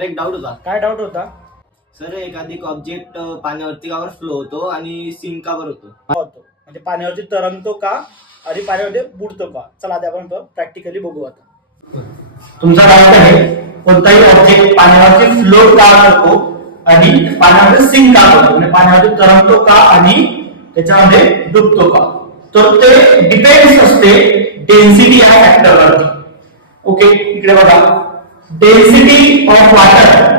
Sir एक doubt होता. काय डाऊट होता? सर एखादी ऑब्जेक्ट पाण्यावरती कावर फ्लो होतो आणि सिंक कावर होतो. होतो म्हणजे पाण्यावरती तरंगतो का आणि पाण्यामध्ये बुडतो का. चला आता आपण प्रॅक्टिकली बघू. आता तुमचा डाऊट आहे कोणताही ऑब्जेक्ट पाण्यावरती फ्लोट का करतो आणि पाण्यामध्ये सिंक का करतो, म्हणजे पाण्यावरती तरंगतो का आणि त्याच्यामध्ये डुबतो का. तर ते डिपेंड्स असते डेन्सिटी या फॅक्टरवरती. ओके, इकडे बघा, डेन्सिटी ऑफ वॉटर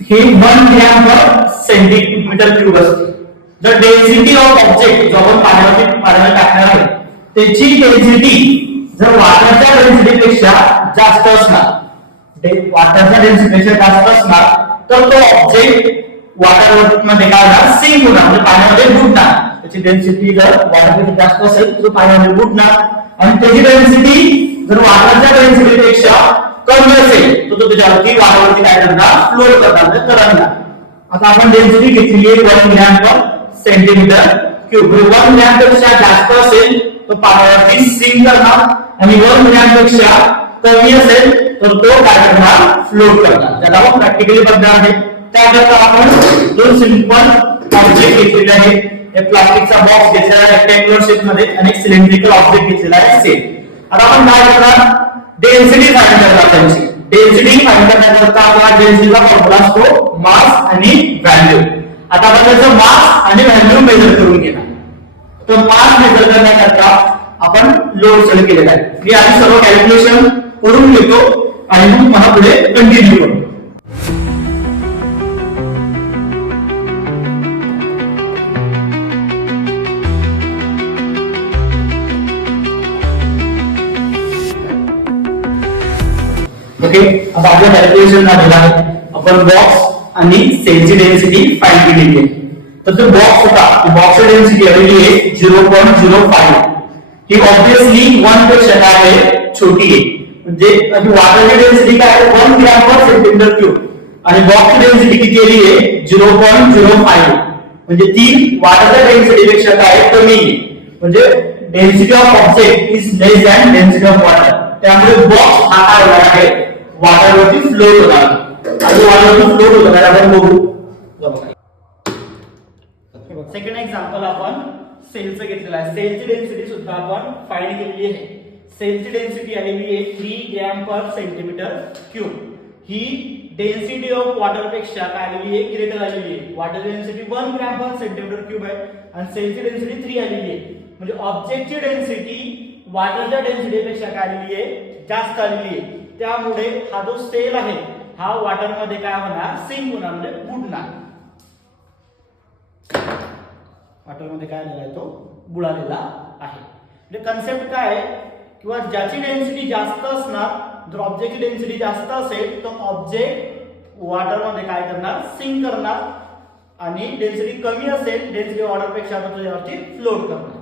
हे 1 ग्रॅम पर सेंटीमीटर क्यूब असते. जर डेन्सिटी ऑफ ऑब्जेक्ट जो आपण पाण्यामध्ये टाकणार आहे त्याची डेन्सिटी जर वॉटरच्या डेन्सिटीपेक्षा जास्त असणार, वॉटरच्या डेन्सिटीपेक्षा जास्त असणार, तर तो ऑब्जेक्ट वॉटर मध्ये काय होणार, सिंक होणार, म्हणजे पाण्यामध्ये बुडणार. त्याची डेन्सिटी जर वॉटरपेक्षा जास्त असेल तर पाण्यामध्ये बुडणार, आणि त्याची डेन्सिटी जर वॉटरच्या डेन्सिटीपेक्षा कमी असेल तर तो त्याच्यावरती वॉटरवरती काय करणार, फ्लोट करणार, म्हणजे तरंगणार. आता आपण डेन्सिटी घेतली आहे 1 gram per centimetre cube. 1 gram पेक्षा जास्त असेल तो पाण्यावरती सिंक करणार, आणि 1 ग्रॅम पेक्षा कमी असेल तर तो काय करणार, फ्लोट करणार. त्याला आपण प्रॅक्टिकली बघणार आहे. त्याकरता आपण दोन सिंपल ऑब्जेक्ट घेतलेले आहेत. एक प्लास्टिकचा बॉक्स घेतलेला आहे रेक्टँग्युलर शेप मध्ये आणि एक सिलेंड्रिकल ऑब्जेक्ट घेतलेला आहे सेम. आता आपण काय करणार, डेन्सिटी फाइंड करणार. त्यांची डेन्सिटी फाइंड करण्याकरता आपला डेन्सिटीचा फॉर्म्युला असतो मास आणि व्हॅल्यू. आता आपण त्याचं मास आणि व्हॅल्यू मेजर करून घेणार. तर मास मेजर करण्याकरता आपण लोड सेल केलेला आहे. मी आधी सर्व कॅल्क्युलेशन करून घेतो आणि मग मला पुढे कंटिन्यू करतो. ओके, आता आपलं कॅल्क्युलेशन झालेलं आहे. आपण बॉक्स आणि सेलची डेन्सिटी फाइंड केलेली आहे. तर जो बॉक्स होता, बॉक्सची डेन्सिटी आलेली आहे 0.05. ही ऑब्वियसली 1 पेक्षा काय आहे, छोटी आहे. म्हणजे वॉटरची डेन्सिटी काय आहे, 1 ग्रॅम पर सेंटीमीटर क्यूब, आणि बॉक्सची डेन्सिटी किती आली आहे, 0.05. म्हणजे ती वॉटरच्या डेन्सिटीपेक्षा काय कमी आहे. म्हणजे density of object is less than density of water. त्यामुळे बॉक्स हा काय होणार आहे, वॉटरवरती फ्लोट होणार. आणि वॉटरवरती फ्लोट होणार आपण बघू. सेकंड एक्झाम्पल आपण सेलचं घेतलेलं आहे. सेलची डेन्सिटी सुद्धा आपण फाइंड केलेली आहे. सेलची डेन्सिटी आलेली आहे 3 gram per centimetre cube. He density of water पेक्षा काय आलेली आहे, ग्रेटर आलेली आहे. Water density 1 gram per centimetre cube आहे आणि सेलची डेन्सिटी 3 आलेली आहे. म्हणजे ऑब्जेक्टची डेन्सिटी वॉटरच्या डेन्सिटीपेक्षा काय आलेली आहे, जास्त आलेली आहे. त्यामुळे हा जो सेल आहे हा वॉटर मध्ये काय होणार, सिंक होणार, म्हणजे बुडणार. वॉटर मध्ये काय आलेला आहे, तो बुडालेला आहे. म्हणजे कन्सेप्ट काय आहे, किंवा ज्याची डेन्सिटी जास्त असणार, जर ऑब्जेक्टची डेन्सिटी जास्त असेल तर ऑब्जेक्ट वॉटर मध्ये काय करणार, सिंक करणार, आणि डेन्सिटी कमी असेल, डेन्सिटी वॉटर पेक्षा त्याच्यावरती फ्लोट करणार.